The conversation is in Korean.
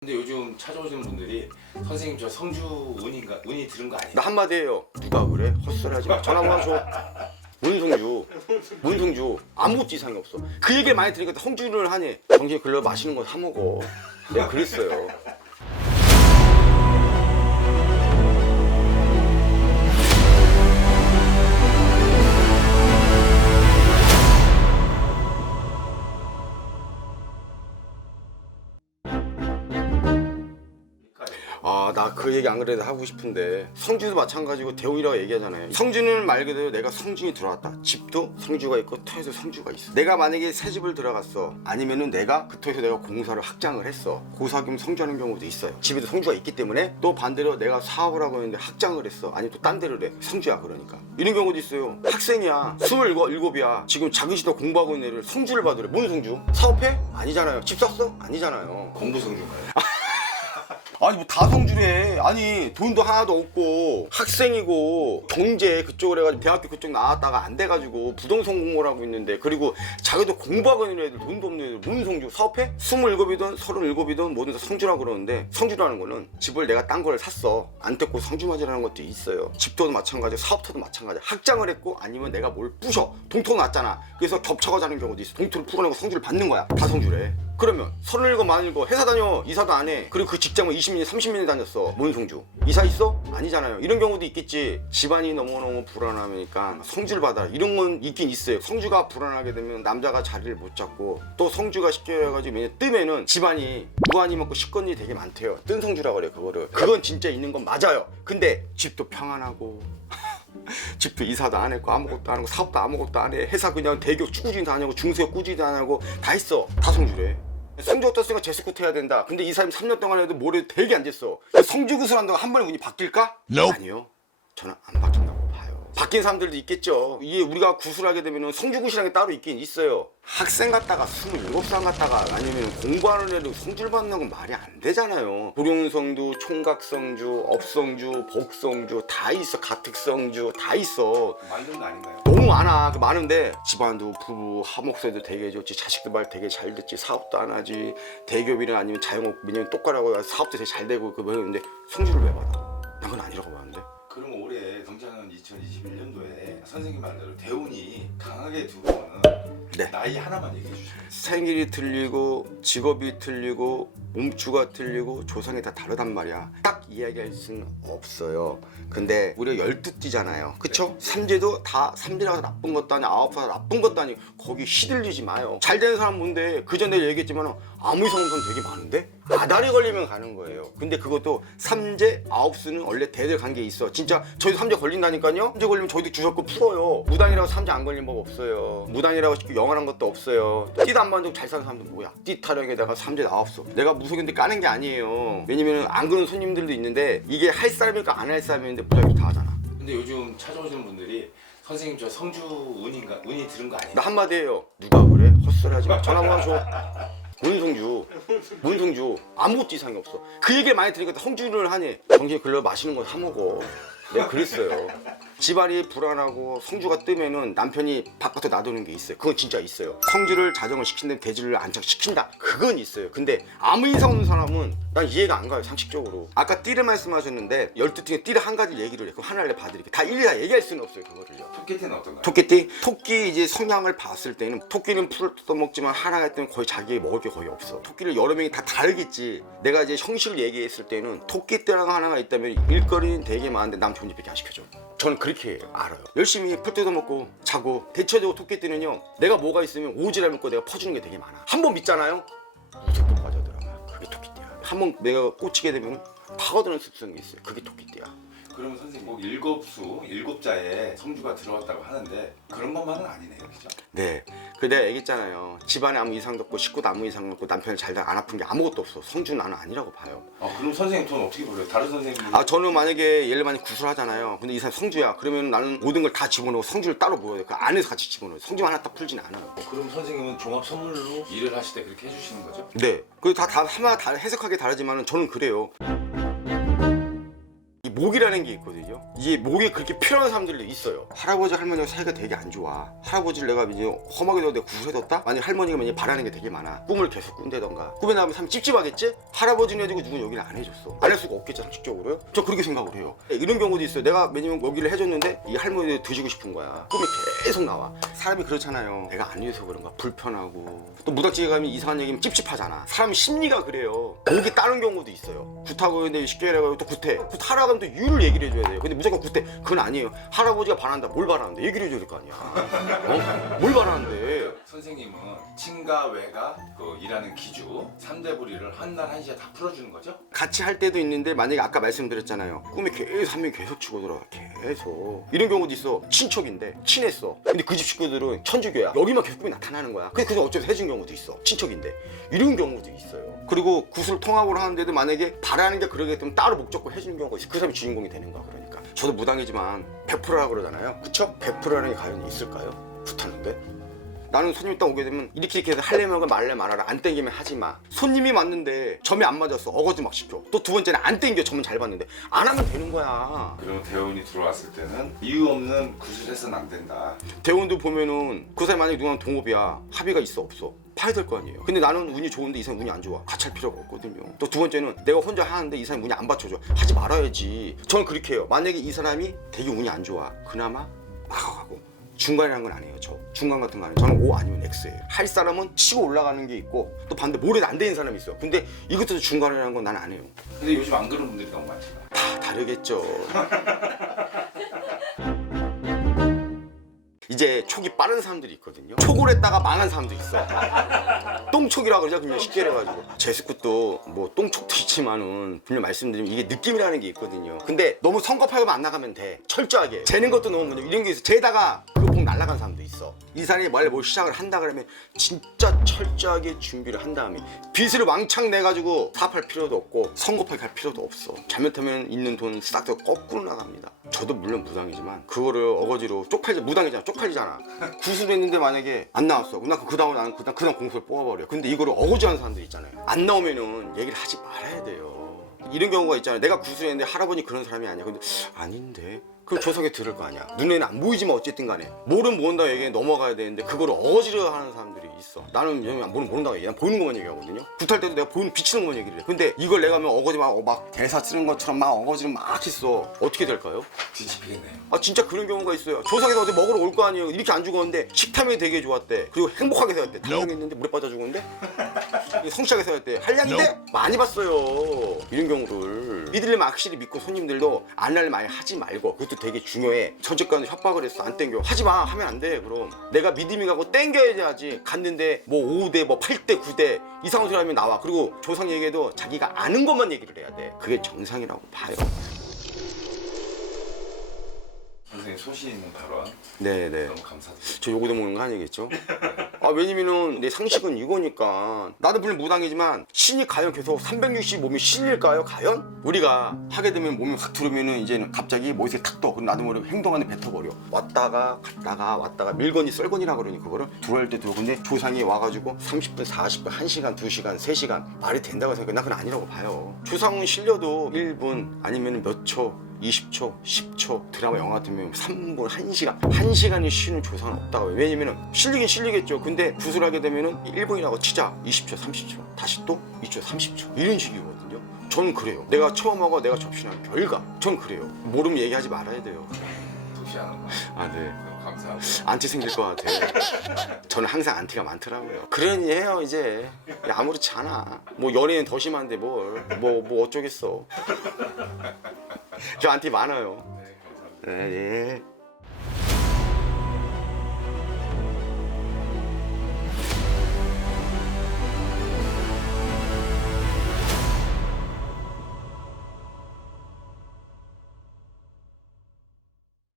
근데 요즘 찾아오시는 분들이 선생님 저 성주 운이 들은 거 아니에요? 나 한마디 해요. 누가 그래? 헛소리하지 마. 전화 한번 줘. 문성주 아무것도 이상이 없어. 그 얘기를 많이 들으니까 성주를 하니 정신이 글러 마시는 거 사 먹어. 내가 그랬어요. 아, 나 그 얘기 안 그래도 하고 싶은데 성주도 마찬가지고 대웅이라고 얘기하잖아요. 성주는 말 그대로 내가 성준이 들어왔다. 집도 성주가 있고 터에서 성주가 있어. 내가 만약에 새 집을 들어갔어. 아니면은 내가 그 터에서 내가 공사를 확장을 했어. 고사 겸 성주하는 경우도 있어요. 집에도 성주가 있기 때문에 또 반대로 내가 사업을 하고 있는데 확장을 했어. 아니 또 딴 데를 해. 성주야 그러니까. 이런 경우도 있어요. 학생이야. 27이야. 지금 작은 시도 공부하고 있는 애를 성주를 받으래. 뭔 성주? 사업해? 아니잖아요. 집 샀어? 아니잖아요. 공부 성주인가요? 아니 뭐 다 성주래. 아니 돈도 하나도 없고 학생이고 경제 그쪽을 해가지고 대학교 그쪽 나왔다가 안 돼가지고 부동산 공부를 하고 있는데, 그리고 자기도 공부하고 있는 애들, 돈도 없는 애들 뭔 성주? 사업해? 27이든 37이든 뭐든 다 성주라고 그러는데, 성주라는 거는 집을 내가 딴 걸 샀어. 안 뜯고 성주맞이라는 것도 있어요. 집도도 마찬가지고 사업터도 마찬가지야. 확장을 했고 아니면 내가 뭘 부셔. 동토 났잖아. 그래서 겹쳐가 자는 경우도 있어. 동토를 풀어내고 성주를 받는 거야. 다 성주래. 그러면 37, 47 회사 다녀. 이사도 안 해. 그리고 그 직장을 20년, 30년 다녔어. 뭔 성주? 이사 있어? 아니잖아요. 이런 경우도 있겠지. 집안이 너무너무 불안하니까 성주를 받아라. 이런 건 있긴 있어요. 성주가 불안하게 되면 남자가 자리를 못 잡고, 또 성주가 쉽게 해가지고 맨날 뜨면은 집안이 무한히 먹고 식권 일이 되게 많대요. 뜬 성주라 그래 그거를. 그건 진짜 있는 건 맞아요. 근데 집도 평안하고 집도 이사도 안 했고 아무것도 안 하고 사업도 아무것도 안 해. 회사 그냥 대기업 꾸준히도 안 하고 중소기업 꾸준히도 안 하고 다 있어. 다 성주래. 성주 어떻으니까 재스코트 해야 된다. 근데 이 사람이 3년 동안 해도 모래 되게 안 됐어. 성주 구슬 한다고 한 번에 운이 바뀔까? Nope. 아니요. 저는 안 바뀐다고 봐요. 바뀐 사람들도 있겠죠. 이게 우리가 구슬하게 되면 성주 구슬이라는 게 따로 있긴 있어요. 학생 갔다가 27살 갔다가 아니면 공부하는 애도 성주를 받는 건 말이 안 되잖아요. 고령성주, 총각성주, 업성주, 복성주 다 있어. 가특성주 다 있어. 만든 거 아닌가요? 너무 많아. 많은데 집안도 부부 화목세도 되게 좋지, 자식들 말 되게 잘 듣지, 사업도 안 하지, 대기업이나 아니면 자영업 왜냐면 똑바로 사업도 되게 잘 되고 그거 했는데 성주를 왜 받아? 난 그건 아니라고 봤는데. 그럼 올해 경자년 2021년도에 선생님 말대로 대운이 강하게 들어오는 네. 나이 하나만 얘기해 주시면. 생일이 틀리고 직업이 틀리고 몸주가 틀리고 조상이 다 다르단 말이야. 딱 이야기할 수는 없어요. 근데 우리가 12띠잖아요. 그쵸? 삼재도 다 삼재라서 나쁜 것도 아니고 아홉사도 나쁜 것도 아니고 거기 시들리지 마요. 잘 되는 사람 뭔데, 그전에 얘기했지만 아무 이상 없는 사람 되게 많은데 아다리 걸리면 가는 거예요. 근데 그것도 삼재 아홉수는 원래 대들 관계 있어. 진짜 저희도 삼재 걸린다니까요. 삼재 걸리면 저희도 주석고 풀어요. 무당이라고 삼재 안 걸린 법 없어요. 무당이라고 쉽게 영원한 것도 없어요. 띠도 안 맞고 잘 사는 사람들 뭐야? 띠 타령에다가 삼재 아홉수. 내가 무속인데 까는 게 아니에요. 왜냐면 안 그런 손님들도 있는데 이게 할 사람일까 안 할 사람인데 무당이 다 하잖아. 근데 요즘 찾아오시는 분들이 선생님 저 성주 운이 들은 거 아니에요? 나 한마디 해요. 누가 그래? 헛소리하지 마. 전화 한번 줘. 문성주 아무것도 이상이 없어. 그 얘기를 많이 들으니까 성주를 하니 정신이 글러 마시는 거 사 먹어. 내가 그랬어요. 집안이 불안하고 성주가 뜨면은 남편이 바깥에 놔두는 게 있어요. 그건 진짜 있어요. 성주를 자정을 시킨다면 대지를 안착시킨다. 그건 있어요. 근데 아무 이상 없는 사람은 난 이해가 안 가요. 상식적으로. 아까 띠를 말씀하셨는데 12띠에 띠를 한 가지 얘기를 해. 그럼 하나를 봐드릴게요. 다 일일이 다 얘기할 수는 없어요. 그거를요. 토끼띠는 어떤가요? 토끼띠? 토끼 이제 성향을 봤을 때는 토끼는 풀을 뜯어먹지만 하나가 있다면 거의 자기가 먹을 게 거의 없어. 토끼를 여러 명이 다 다르겠지. 내가 이제 형식을 얘기했을 때는 토끼띠랑 하나가 있다면 일거리는 되게 많은데 남 좋은 집밖에 안 시켜줘. 저는 그렇게 알아요. 열심히 풀 뜯어먹고 자고. 대체적으로 토끼띠는요, 내가 뭐가 있으면 오지랖 먹고 내가 퍼주는 게 되게 많아. 한 번 믿잖아요? 무조건 빠져들어가요. 그게 토끼띠야. 한 번 내가 꽂히게 되면 파고드는 습성이 있어요. 그게 토끼띠야. 그러면 선생님 꼭 일곱자에 성주가 들어왔다고 하는데 그런 것만은 아니네요, 그죠? 네, 그 내가 얘기했잖아요. 집안에 아무 이상도 없고 식구도 아무 이상 없고 남편이 잘 안 아픈 게 아무것도 없어. 성주는 나는 아니라고 봐요. 그럼 선생님 돈 어떻게 벌어요? 다른 선생님들 저는 만약에 예를 많이 구술하잖아요. 근데 이 사람 성주야. 그러면 나는 모든 걸 다 집어넣고 성주를 따로 모아요. 그 안에서 같이 집어넣어요. 성주 하나 딱 풀진 않아요. 그럼 선생님은 종합 선물로 일을 하실 때 그렇게 해주시는 거죠? 네, 그 다 하나 다 해석하게 다르지만 저는 그래요. 이 목이라는 게 있거든요. 이게 목이 그렇게 필요한 사람들도 있어요. 할아버지 할머니가 사이가 되게 안 좋아. 할아버지를 내가 이제 험하게 둬도 내가 구슬해뒀다? 만약 할머니가 만약 바라는 게 되게 많아. 꿈을 계속 꾼다던가. 꿈에 나오면 참 찝찝하겠지? 할아버지는 해주고 누군 여기를 안 해줬어. 안 할 수가 없겠지 상식적으로요? 저 그렇게 생각을 해요. 이런 경우도 있어요. 내가 왜냐면 여기를 해줬는데 이 할머니를 드시고 싶은 거야. 꿈이 계속 나와. 사람이 그렇잖아요. 내가 안 해서 그런가 불편하고 또 무닥지게 가면 이상한 얘기면 찝찝하잖아. 사람 심리가 그래요. 목이 따는 경우도 있어요. 굿하고 근데 쉽게 해가지고 또 굿해. 굿하라 하면 또 이유를 얘기를 해줘야 돼요. 근데 무조건 굿해. 그건 아니에요. 할아버지가 바란다. 뭘 바라는데? 얘기를 해줘야 될 거 아니야. 어? 뭘 바라는데? 선생님은 친가 외가 그 일하는 기주 3대 불이를 한 날 한시에 다 풀어주는 거죠? 같이 할 때도 있는데 만약에 아까 말씀드렸잖아요. 꿈에 계속 한 명이 계속 치고 들어가. 계속. 이런 경우도 있어. 친척인데 친했어. 근데 그 집 식구들은 천주교야. 여기만 계속 꿈이 나타나는 거야. 그래서 어쩌서 해준 경우도 있어. 친척인데. 이런 경우도 있어요. 그리고 구슬 통합을 하는데도 만약에 바라는 게 그러겠다면 따로 목적을 해주는 경우가 있어. 그 사람이 주인공이 되는 거야. 그러니까. 저도 무당이지만 100%라고 그러잖아요. 그쵸? 100%라는 게 과연 있을까요? 붙었는데? 나는 손님이 딱 오게 되면 이렇게 해서 할래면 말래 말아라. 안 땡기면 하지 마. 손님이 맞는데 점이 안 맞았어. 어거지 막 시켜. 또 두 번째는 안 땡겨. 점은 잘 봤는데 안 하면 되는 거야. 그러면 대원이 들어왔을 때는 이유 없는 구슬해서는 안 된다. 대원도 보면은 그 사람이 만약에 누구랑 동업이야. 합의가 있어 없어? 파야 될 거 아니에요. 근데 나는 운이 좋은데 이 사람 운이 안 좋아. 같이 할 필요가 없거든요. 또 두 번째는 내가 혼자 하는데 이 사람이 운이 안 받쳐줘. 하지 말아야지. 저는 그렇게 해요. 만약에 이 사람이 되게 운이 안 좋아. 그나마 막 하고 중간이라는 건 아니에요. 저 중간 같은 거 아니에요. 저는 O 아니면 X예요. 할 사람은 치고 올라가는 게 있고 또 반대 모래도 안 되는 사람이 있어요. 근데 이것도 중간이라는 건 난 안 해요. 근데 요즘 안 그런 분들이 너무 많잖아. 다 다르겠죠. 이제 촉이 빠른 사람들이 있거든요. 촉을 했다가 망한 사람도 있어. 똥촉이라고 그러죠. 그냥 쉽게 해가지고 제스쿠도 뭐 똥촉도 있지만은 분명 말씀드리면 이게 느낌이라는 게 있거든요. 근데 너무 성급하게만 안 나가면 돼. 철저하게 재는 것도 너무 문제. 이런 게 있어. 재다가 그거 보면 날아간 사람도 있어. 이 사람이 원래 뭘 시작을 한다 그러면 진짜 철저하게 준비를 한 다음에 빚을 왕창 내가지고 사업할 필요도 없고 성급하게 할 필요도 없어. 잘못하면 있는 돈 싹 다 거꾸로 나갑니다. 저도 물론 무당이지만 그거를 어거지로 쪽팔지 무당이잖아. 쪽팔리잖아. 구슬했는데 만약에 안 나왔어. 그 다음에 나는 그다음 공수를 뽑아버려. 근데 이거를 어거지하는 사람들 있잖아요. 안 나오면은 얘기를 하지 말아야 돼요. 이런 경우가 있잖아요. 내가 구슬했는데 할아버지 그런 사람이 아니야. 근데 아닌데. 그럼 조석에 들을 거 아니야. 눈에는 안 보이지만 어쨌든 간에 뭐는 모른다고 얘기해 넘어가야 되는데 그거를 어거지로 하는 사람들이 있어. 나는 뭐는 모른다고 얘기해. 난 보이는 것만 얘기하거든요. 굿할 때도 내가 보이는 비치는 것만 얘기를 해. 근데 이걸 내가 하면 어거지 막 대사 쓰는 것처럼 막 어거지를 막 했어. 어떻게 될까요? 뒤집히겠네요. 아 진짜 그런 경우가 있어요. 조상에서 어디 먹으러 올 거 아니에요. 이렇게 안 죽었는데 식탐이 되게 좋았대. 그리고 행복하게 살았대. 당황했는데 물에 빠져 죽었는데 성실하게 살았대. 한량인데 많이 봤어요. 이런 경우를 이들만 확실히 믿고 손님들도 안날 많이 하지 말고 그것도 되게 중요해. 전직과는 협박을 했어. 안 땡겨. 하지 마. 하면 안 돼. 그럼 내가 믿음이 가고 땡겨야지. 갔는데 뭐 5대 뭐 8대 9대 이상한 소리 하면 나와. 그리고 조상 얘기해도 자기가 아는 것만 얘기를 해야 돼. 그게 정상이라고 봐요. 선생님 소신 있는 발언 네네. 너무 감사드립니다. 저 요거도 먹는 거 아니겠죠? 아 왜냐면은 내 상식은 이거니까. 나도 물론 무당이지만 신이 과연 계속 360 몸이 실릴까요? 과연? 우리가 하게 되면 몸이 확 들어오면은 이제는 갑자기 머릿속에 탁 떠. 그럼 나도 모르게 행동 안에 뱉어버려. 왔다가 갔다가 밀거니 썰거니라 그러니 그거를 들어올 때 들어. 근데 조상이 와가지고 30분 40분 1시간 2시간 3시간 말이 된다고 생각해. 난 그건 아니라고 봐요. 조상은 실려도 1분 아니면 몇 초 20초, 10초 드라마 영화 같으면 3분, 1시간 1시간이 쉬는 조상은 없다고 해요. 왜냐면은 실리긴 실리겠죠. 근데 구슬하게 되면은 1분이라고 치자 20초, 30초 다시 또 2초, 30초 이런 식이거든요. 전 그래요. 내가 처음 하고 내가 접신한 결과 전 그래요. 모르면 얘기하지 말아야 돼요. 도시하는 거 아 네. 너무 감사합니다. 안티 생길 것 같아요. 저는 항상 안티가 많더라고요. 그러니 해요 이제. 아무렇지 않아. 뭐 연예인 더 심한데 뭐 어쩌겠어. 저 안티 많아요. 네, 감사합니다. 네, 예.